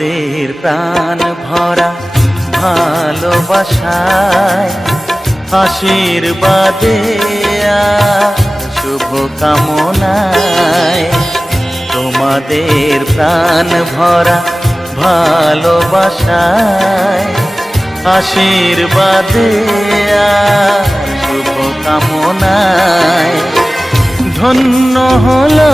তোমাদের প্রাণ ভরা ভালোবাসায়, আশীর্বাদে আর শুভ কামনায়। তোমাদের প্রাণ ভরা ভালোবাসায়, আশীর্বাদে আর শুভ কামনায়। ধন্য হলো,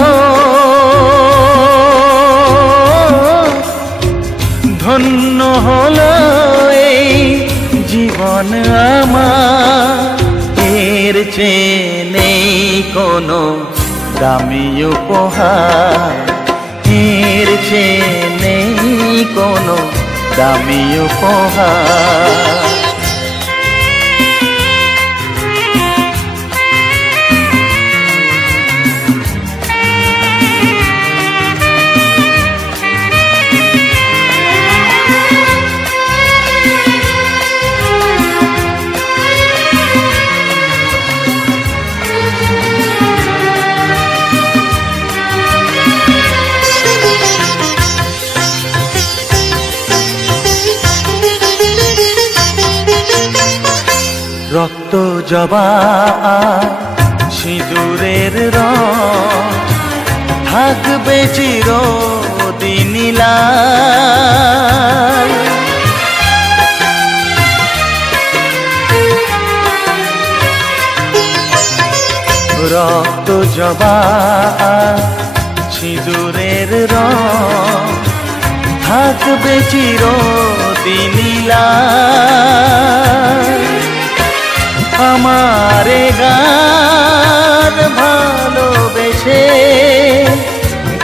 ধন্য হলো এই জীবন আমার, এর চেয়ে নেই কোনো দামি উপহার, এর চেয়ে নেই কোনো দামি উপহার। রক্ত জবা সিঁদুরের রং থাকবে চিরদিন লাল। রক্ত জবা সিঁদুরের রং থাকবে চিরদিন লাল। আমারে গান ভালোবেসে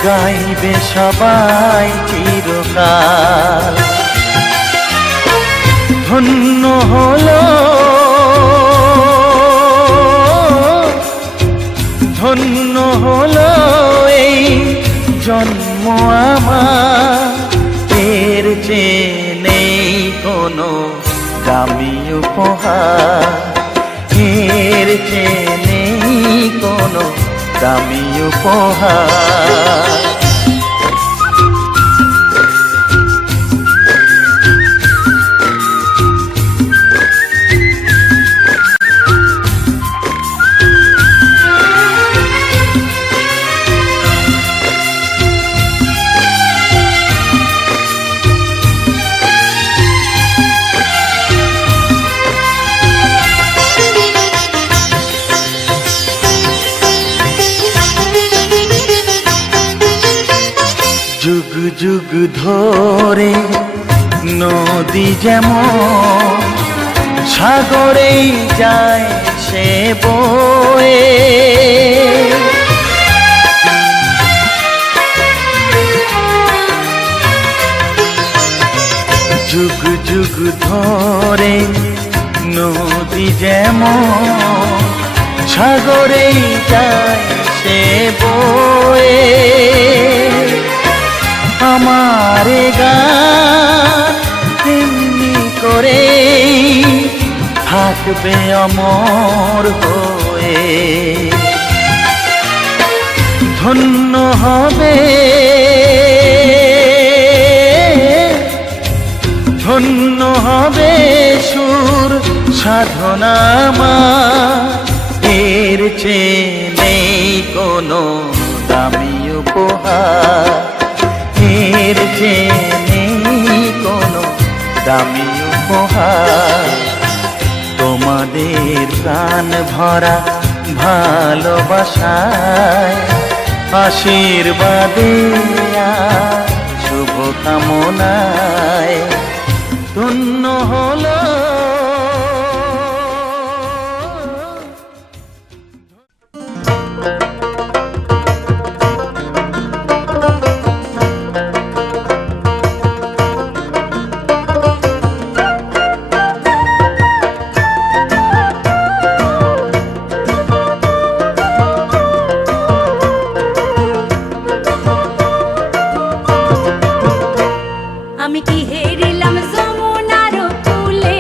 গাইবে সবাই চিরকাল। ধন্য হলো, ধন্য হলো এই জন্ম আমার, এর চেয়ে নেই কোনো দামি উপহার, এর চেয়ে নেই কোনো দামি উপহার। যুগ যুগ ধরে নদী যেমন সাগরেই যায় সে বয়ে, যুগ যুগ ধরে নদী যেমন সাগরেই যায় সে বয়ে। আমারে গান তেমনি করে থাকবে অমর হয়ে। ধন্য হবে, ধন্য হবে সুর সাধনা আমার, এর চেয়ে নেই কোনো দামি উপহার, এর চেয়ে নেই কোনো দামি উপহার। তোমাদের প্রাণ ভরা ভালোবাসায়, আশীর্বাদে আর শুভ কামনায়। ধন্য হলো। আমি কি হেরিলাম যমুনার কুলে,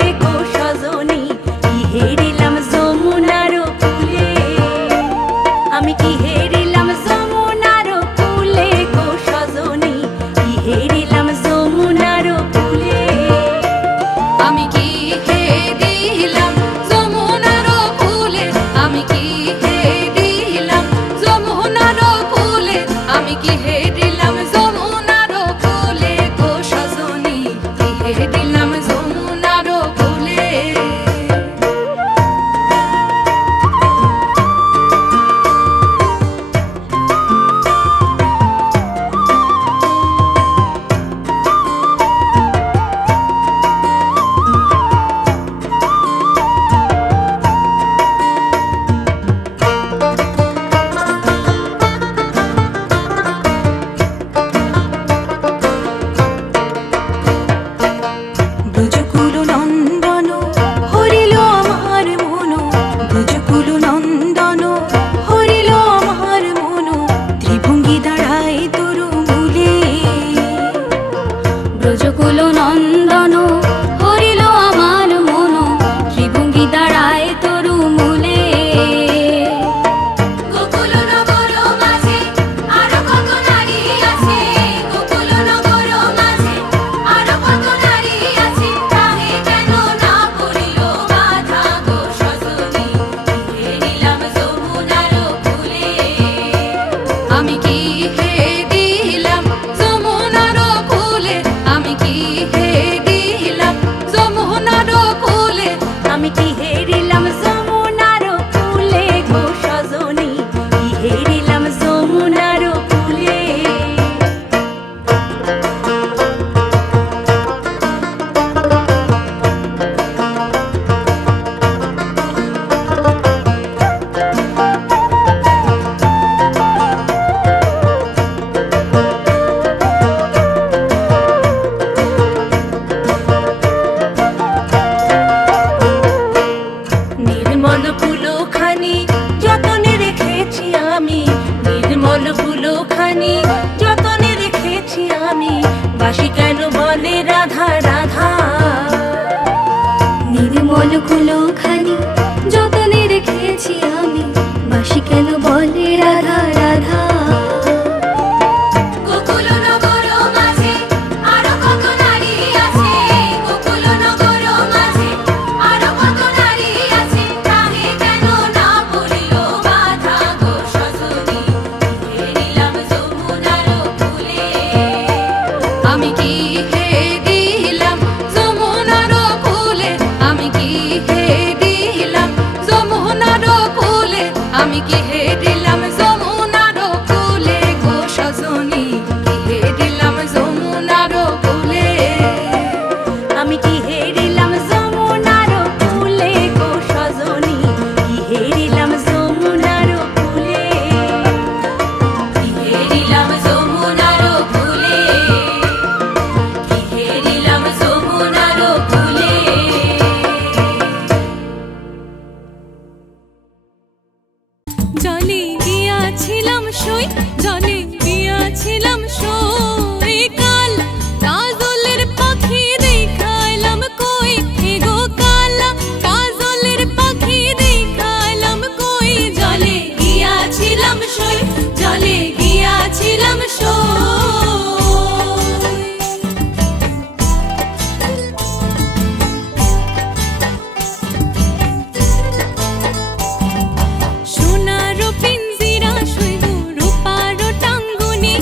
ব্রজকুল নন্দন হরিল আমার মন, ত্রিভঙ্গি দাঁড়ায় তরু মূলে। গোকুল নগর মাঝে আরো কত নারী আছে, গোকুল নগর মাঝে আরো কত নারী আছে, তাহে কেন না পড়িল বাধা গো সজনী, হেরিলাম যমুনার কূলে। আমি কি হে দিলাম যমুনার কূলে, আমি কি হে দিলাম যমুনার কূলে, আমি কি হেরিলাম যমুনার কূলে গো সজনী, কি হেরিলাম যমুনার কূলে। নির্মল ফুলখানি যতনে রেখেছি আমি, নির্মল ফুলখানি যতনে রেখেছি আমি, বাসি কেন বলে রাধা রাধা। নির্মল ফুলখানি যতনে রেখেছি আমি, বাসি কেন বলে রাধা রাধা। গোকুল নগর মাঝে আরো কত নারী আছে, গোকুল নগর মাঝে আরো কত নারী আছে, তাহে কেন না পড়িল বাধা গো সজনী, হেরিলাম যমুনার কূলে। আমি কি হে দিলাম যমুনার কূলে, আমি কি হে দিলাম যমুনার কূলে, আমি কি হে দিলাম যমুনার কূলে গো সজনী, কি হে দিলাম যমুনার কূলে। আমি কি হেরিলাম যমুনার কূলে গো সজনী, কি হেরিলাম যমুনার কূলে, কি হেরিলাম যমুনার কূলে, কি হেরিলাম যমুনার কূলে। জলে গিয়াছিলাম সই, জলে গিয়াছিলাম সই, কাল কাজলের পাখি দেখাইলাম কই, এগো কালা কাজলের পাখি দেখাইলাম কই, জলে গিয়াছিলাম সই, জলে গিয়াছিলাম সই। সোনার পিঞ্জিরা শৈব রূপার টাঙ্গুনি,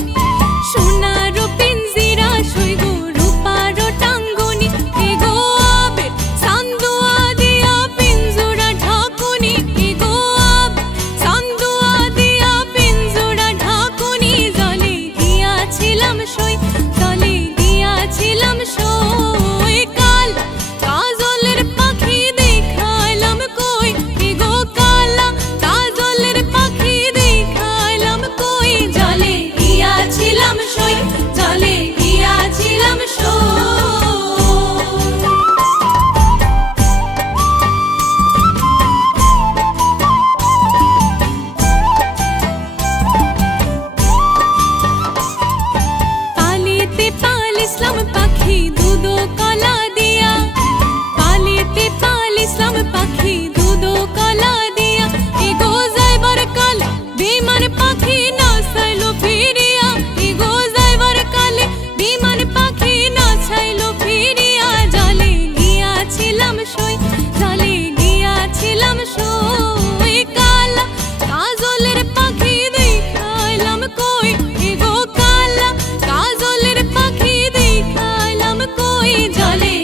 সোনার পিঞ্জিরা শৈব রূপার টাঙ্গুনি, এগো আবের সান্দুয়া দিয়া পিঞ্জুরা ঢাকুনি, এগো আবের সান্দুয়া দিয়া পিঞ্জুরা ঢাকুনি, জলে গিয়াছিলাম সই, জলে গিয়াছিলাম সই, কাল কাজলের পাখি দেখাইলাম কই, এগো কালা কাজলের পাখি দেখাইলাম কই, জলে গিয়াছিলাম সই, জলে গিয়াছিলাম সই। পালিতে পালিসলাম পাখি দুধো কলা দিয়া, পালিতে পালিসলাম পাখি দুধো কলা দিয়া, এগো যাইবার কালে বিমান পাখি না চাইলো ফিরিয়া, এগো যাইবার কালে বিমান পাখি না চাইলো ফিরিয়া, জলে গিয়াছিলাম সই, জলে গিয়াছিলাম সই, কালা কাজলের পাখি দেখাইলাম কই, এগো কালা কাজলের পাখি দেখাইলাম কই, জলে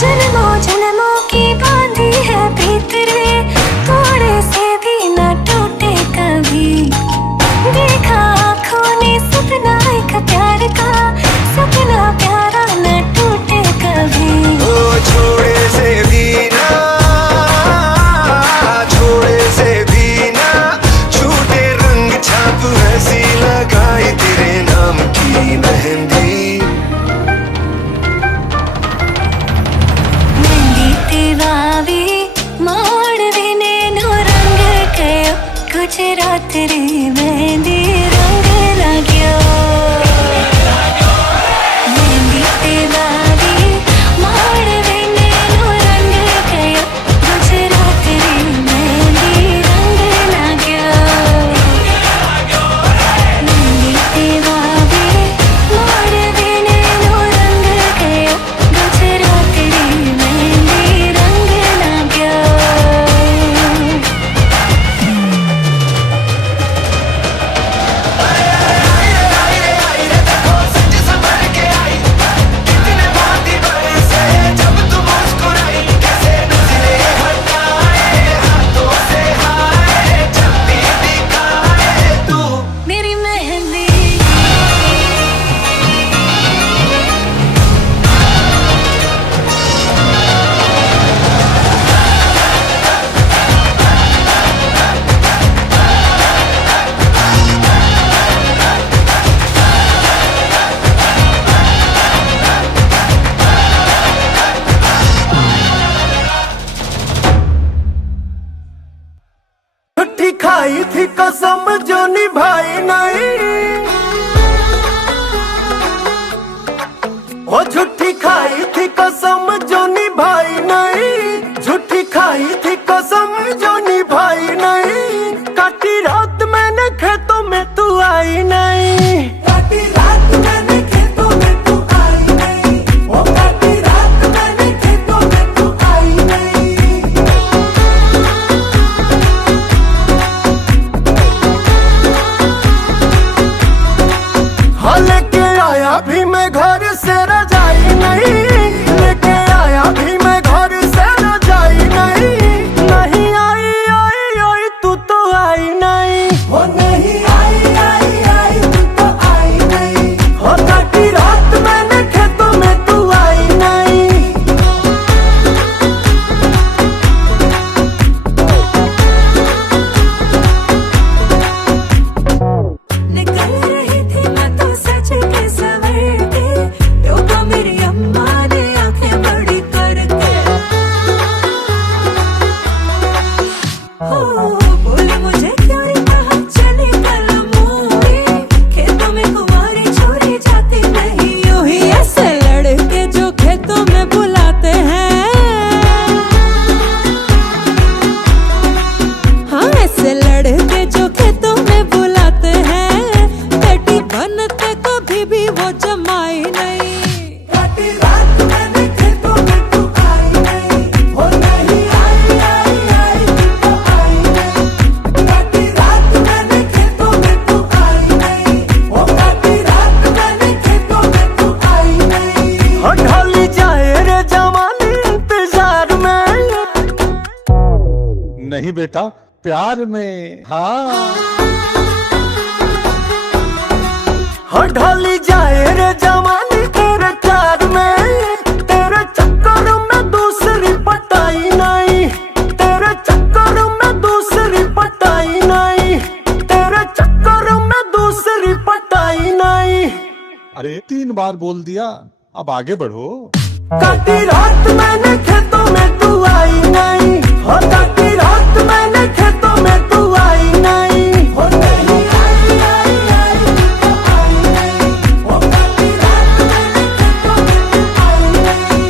जन्मों जन्मों की बांधी है प्रीत रे, थोड़े से भी न टूटे कभी। देखा आँखों ने सपना एक प्यार का, सपना प्यारा न टूटे कभी। ओ छोड़े से भी ना, छोड़े से भी ना छूटे रंग छाप ऐसी लगाई तेरे नाम की मेहंदी। वावी मोड़वी नेनु रंग कयो, गुजरात रे मेहंदी रंग लाग्यो। मेहंदी ते वावी मोड़वी नेनु रंग कयो, गुजरात रे मेहंदी रंग लाग्यो। मेहंदी ते वावी मोड़वी नेनु रंग कयो, गुजरात रे मेहंदी रंग लाग्यो। मेरी मेहंदी छुट्टी खाई थी कसम जो निभाई नहीं, ओ झूठी खाई थी कसम जो निभाई नहीं, झूठी खाई थी कसम जो निभाई नहीं। काटी रात मैंने खेतों में तू आई नहीं, काटी रात मैंने खेतों में तू आई नहीं, ओ काटी रात मैंने खेतों में तू आई नहीं। हाँ लेके आया भी मैं घर से रजाई नहीं, लेके आया भी मैं घर से रजाई नहीं। नहीं आई आई आई तू तो आई नहीं, वो नहीं आई आई आई तू तो आई नहीं, हो काटी रात मैंने खेतों में तू आई नहीं। निकल रही थी मैं तो सच के सवर के, टोका मेरी अम्मा ने आंखें बड़ी करके। हो बोली मुझे क्यों नहीं कहा चले कल मोड़े, खेतों में कुंवारी छोड़ी जाती नहीं यूं ही ऐसे लड़के जो खेतों में बुलाते हैं। हाँ ऐसे लड़के जो खेतों में बुलाते हैं, बेटी बनते कभी भी वो जमाई नहीं। काटी रात मैंने खेतों में तू आई नहीं, वो नहीं आई आई आई तू तो आई नहीं। काटी रात मैंने खेतों में तू आई नहीं, वो काटी रात मैंने खेतों में तू आई नहीं। हो ढली जाए रे जवानी इंतजार में, नहीं बेटा प्यार में। हाँ हो ढली जाए रे जवानी तेरे प्यार में। तेरे चक्कर में दूसरी पटाई नहीं, तेरे चक्कर में दूसरी पटाई नहीं, तेरे चक्कर में दूसरी पटाई नहीं। अरे 3 बार बोल दिया, अब आगे बढ़ो। काटी रात मैंने खेतों में तू आई नहीं, हो काटी रात मैंने खेतों में तू आई नहीं, हो नहीं आई आई आई तू तो आई नहीं, हो काटी रात मैंने खेतों में तू आई नहीं।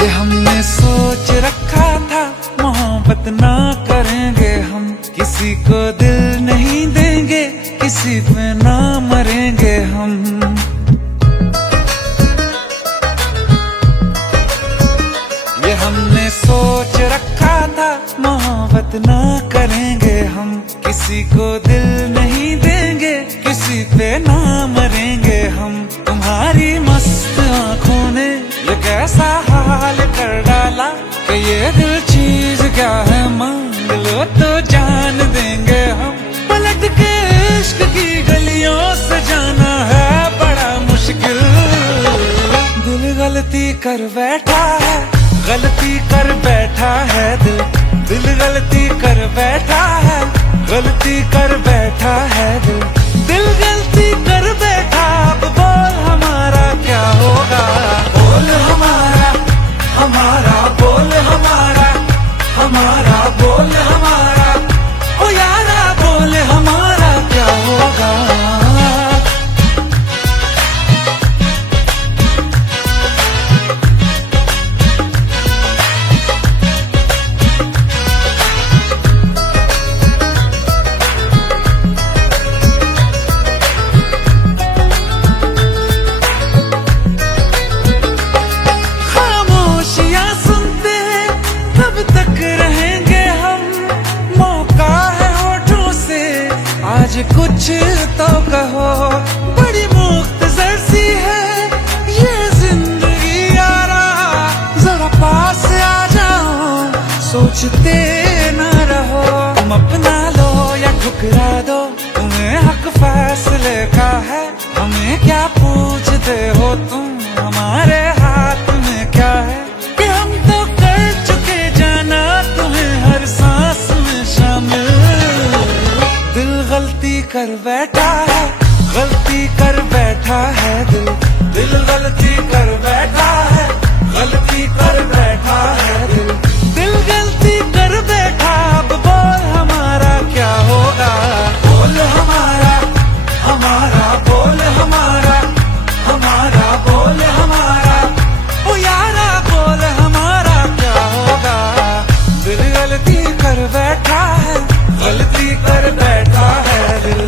ये हमने सोच रखा था मोहब्बत ना करेंगे हम, किसी को दिल नहीं देंगे, किसी पे ना मरेंगे हम। किसी को दिल नहीं देंगे, किसी पे ना मरेंगे हम। तुम्हारी मस्त आंखों ने ये कैसा हाल कर डाला कि ये दिल चीज क्या है, मांग लो तो जान देंगे हम। पलट के इश्क की गलियों से जाना है बड़ा मुश्किल। दिल गलती कर बैठा है, गलती कर बैठा है दिल। दिल गलती कर बैठा है, गलती कर बैठा है दिल। दिल गलती कर बैठा, अब बोल हमारा क्या होगा। बोल हमारा, हमारा बोल हमारा, हमारा बोल हमारा, ओ यारा बोल हमारा क्या होगा। खामोशियां सुनते हैं तब तक रहेंगे हम। मौका है होठों से आज कुछ तो कहो। बड़ी मुख्तसर सी है ये जिंदगी यारा, जरा पास आ जाओ, सोचते न रहो। तुम अपना लो या ठुकरा दो, तुम्हें हक फैसले का है। हमें क्या पूछते हो तुम, हमारे हाथ में क्या है कि हम तो कर चुके जाना तुम्हें हर सांस में शामिल। दिल गलती कर बैठा है, गलती कर बैठा है दिल। दिल गलती कर बैठा है, गलती कर बैठा है दिल। दिल गलती कर बैठा, अब बोल हमारा क्या होगा। बोल हमारा, हमारा बोल हमारा, हमारा बोल हमारा, ओ यारा बोल हमारा क्या होगा। दिल गलती कर बैठा है, गलती कर बैठा है दिल।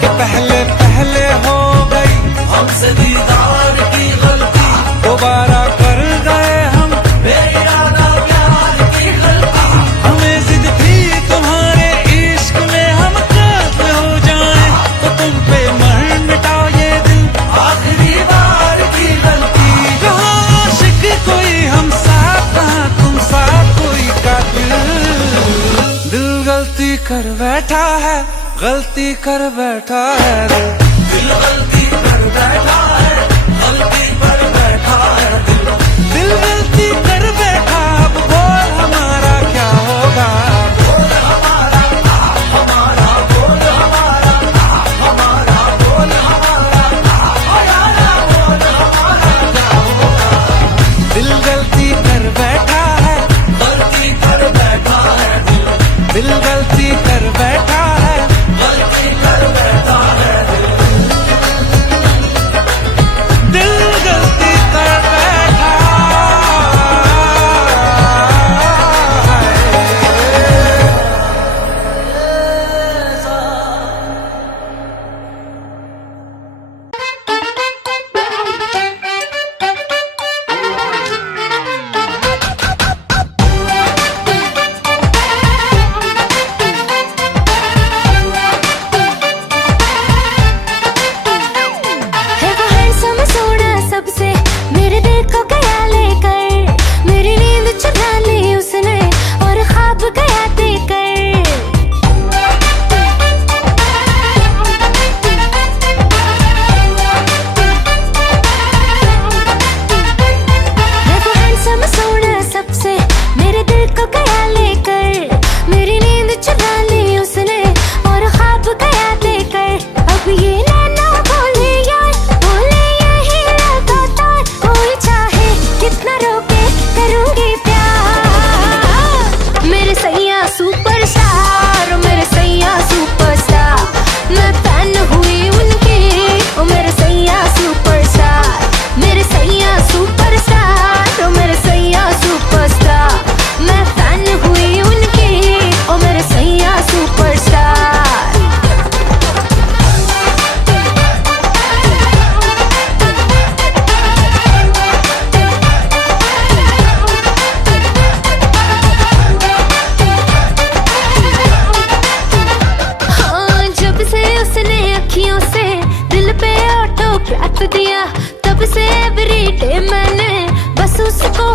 कि पहले पहले हो गई हमसे दीदार की गलती, दोबारा कर गए हम बेइरादा प्यार की गलती। हमें जिद थी तुम्हारे इश्क में हम काफिर हो जाएं, तो तुम पे मर मिटाओ ये दिल, आखिरी बार की गलती। कहाँ आशिक कोई हम साथ, कहाँ तुम साथ कोई कातिल। दिल गलती कर बैठा है, गलती कर बैठा है दिल। दिल गलती कर बैठा है, गलती कर बैठा है दिल। दिल गलती कर बैठा, अब बोल हमारा क्या होगा। बोल हमारा, हमारा बोल हमारा, हमारा बोल हमारा, ओ यारा बोल हमारा क्या होगा। दिल गलती कर बैठा है, गलती कर बैठा है दिल। दिल गलती कर बैठा है, गलती कर बैठा है दिल।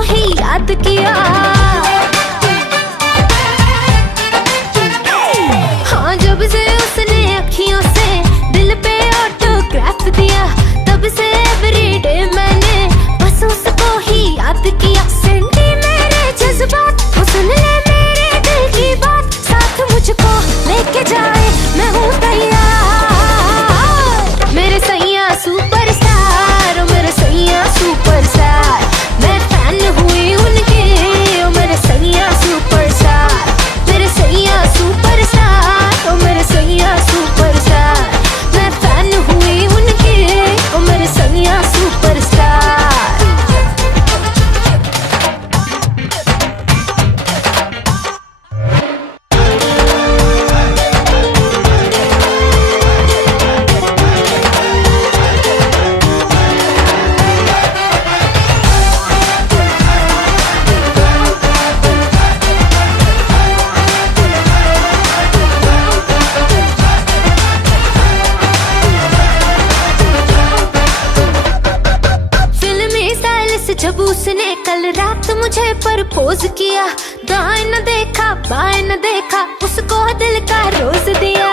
ही याद किया। हाँ जब से उसने अखियों से दिल पे ऑटोग्राफ दिया, तब से एवरीडे मैंने बस उसको ही याद किया। सेंटी मेरे जज्बात वो सुन ले मेरे दिल की बात, साथ मुझको लेके जाए मैं हूँ तैयार। मेरे सैया सुपरस्टार, ओ मेरे सैया सुपरस्टार, मैं फैन हुई उनके, ओ मेरे सैया सुपरस्टार। मेरे सैया सुपरस्टार, ओ मेरे सैया सुपरस्टार, मैं फैन हुई उनके, ओ मेरे सैया सुपरस्टार। जब उसने कल रात मुझे प्रपोज किया, दाएं न देखा बाएं न देखा, उसको दिल का रोज दिया।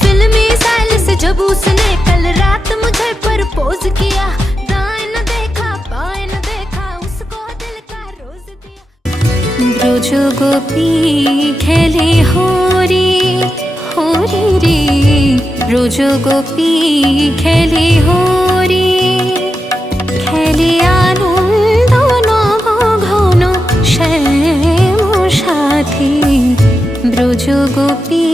फिल्मी स्टाइल से जब उसने कल रात मुझे प्रपोज किया, दाएं न देखा बाएं न देखा, उसको दिल का रोज दिया। ब्रज गोपी खेले होरी रे, ब्रज गोपी खेले होरी, খেলে আনন্দ নব ঘন শ্যাম সাথী। ব্রজ গোপী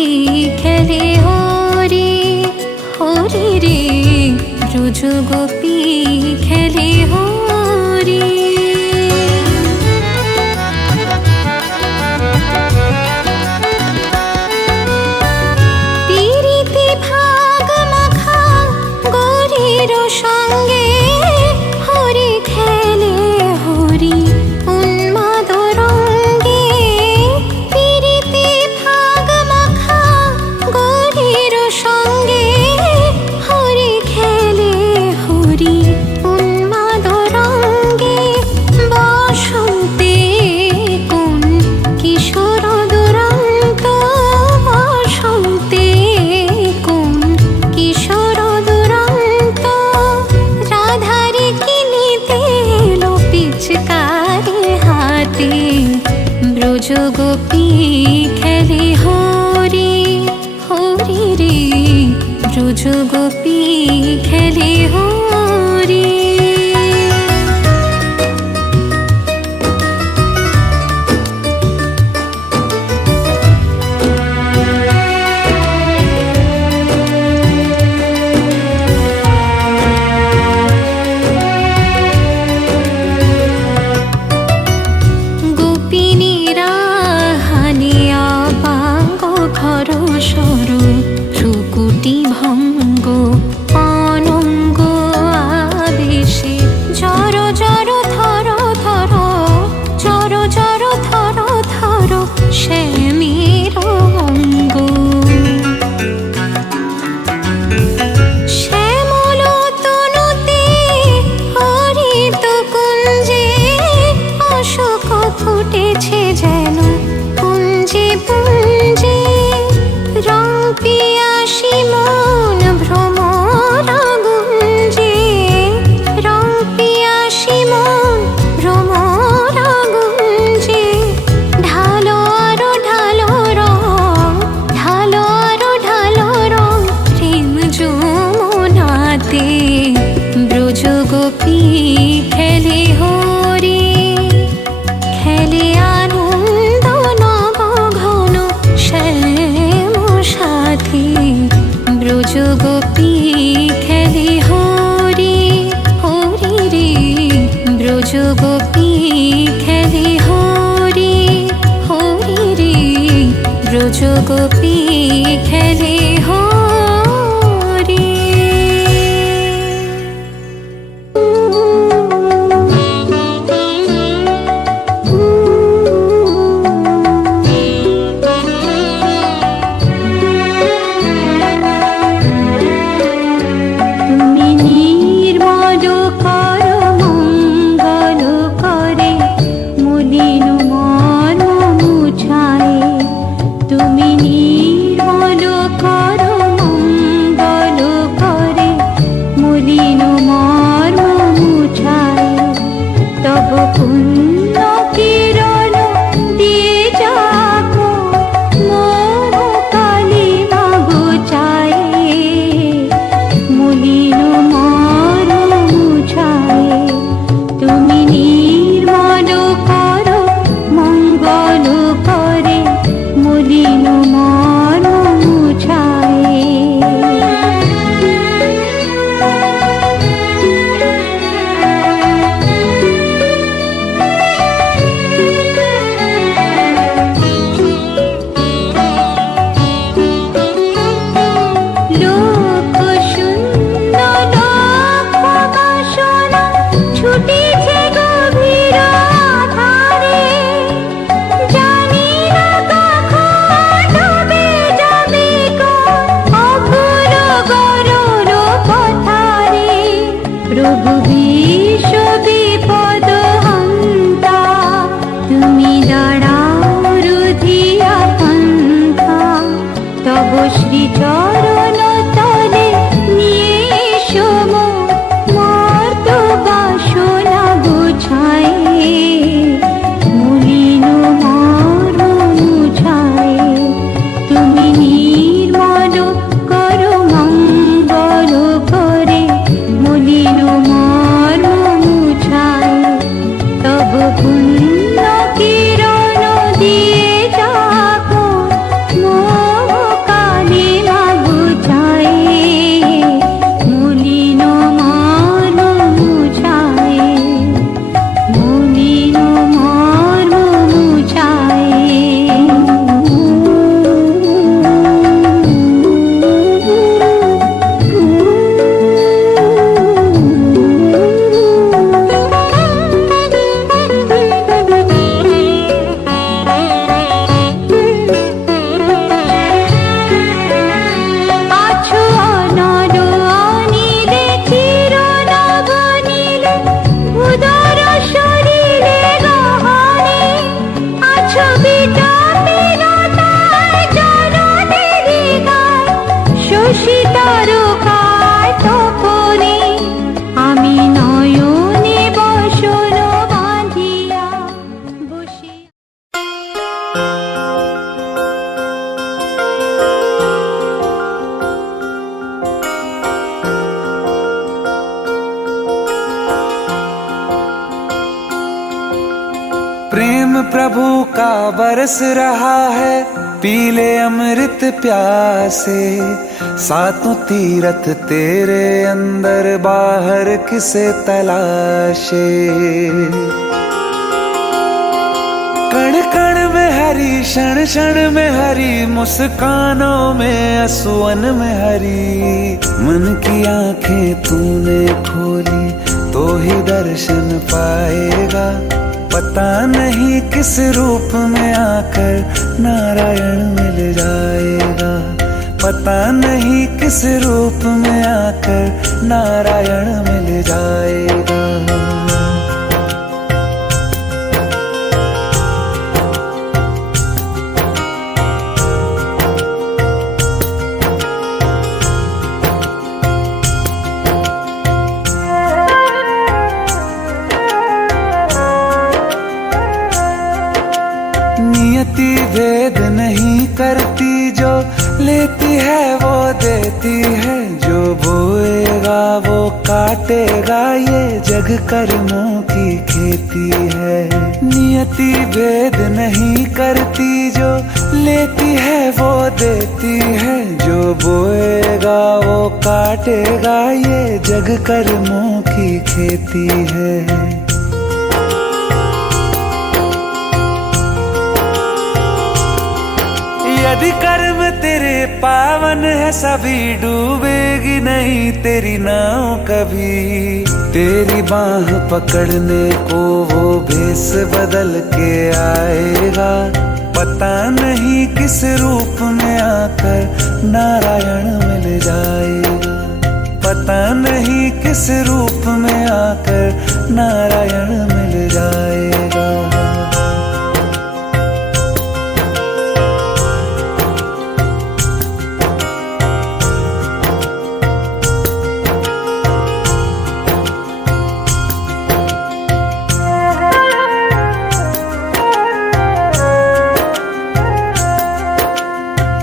খেলে হরি রে, ব্রজ গোপী খেলে হরি। সঙ্গে হরি খেলে হরি উন্মাদ রঙ্গে, পিরিতি ভাগ মাখা গরির সঙ্গে হরি খেলে হরি উন্মাদ রঙ্গে। বসন্তে কোন কিশোর দুরন্ত, বসন্তে কোন কিশোর দুরন্ত, রাধারে কিনিতে এলো পিচকারি হাতে। ব্রজ গোপী খেলে হরি রে, ব্রজ গোপী খেলে হরি। ভ্রুকুটি ভঙ্গ অনঙ্গ আবেশে, জর জর থর থর, জর জর থর থর শ্যামের অঙ্গ। শ্যামল তনুতে হরিত কুঞ্জে, অশোক ফুটেছে যেন পুঞ্জে পুঞ্জে। রং পিয়াসী মন ভ্রমর গুঞ্জে, রং পিয়াসী মন ভ্রমর গুঞ্জে। ঢালো আরো ঢালো রং, ঢালো আরো ঢালো রং প্রেম যমুনাতে। ব্রজ গোপী খেলে হরি, খেলে আনন্দ নব ঘন শ্যাম সাথী। ব্রজ গোপী খেলে হরি রে, ব্রজ গোপী খেলে হরি রে, ব্রজ গোপী খেলে হরি। प्रभु का बरस रहा है, पीले अमृत प्यासे। सातों तीरथ तेरे अंदर बाहर किसे तलाशे। कण कण में हरी, क्षण क्षण में हरी, मुस्कानों में असुवन में हरी। मन की आंखें तूने खोली तो ही दर्शन पाएगा। पता नहीं किस रूप में आकर नारायण मिल जाएगा। पता नहीं किस रूप में आकर नारायण मिल जाएगा। नियति भेद नहीं करती, जो लेती है वो देती है। जो बोएगा वो काटेगा, ये जग कर्मों की खेती है। नियति भेद नहीं करती, जो लेती है वो देती है। जो बोएगा वो काटेगा, ये जग कर्मों की खेती है। यदि कर्म तेरे पावन है, सभी डूबेगी नहीं तेरी नाव कभी। तेरी बाह पकड़ने को वो भेष बदल के आएगा। पता नहीं किस रूप में आकर नारायण मिल जाएगा। पता नहीं किस रूप में आकर नारायण मिल जाएगा।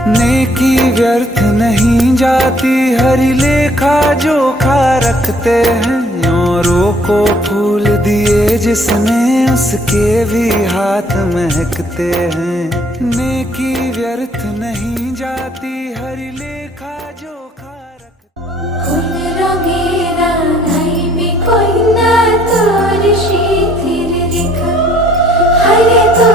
नेकी व्यर्थ नहीं जाती, हरि लेखा जोखा रखते हैं। औरों को फूल दिए जिसने, उसके भी हाथ महकते हैं। नेकी व्यर्थ नहीं जाती, हरि लेखा जोखा कोई ना तोर शीथिर रेखा, हरे तो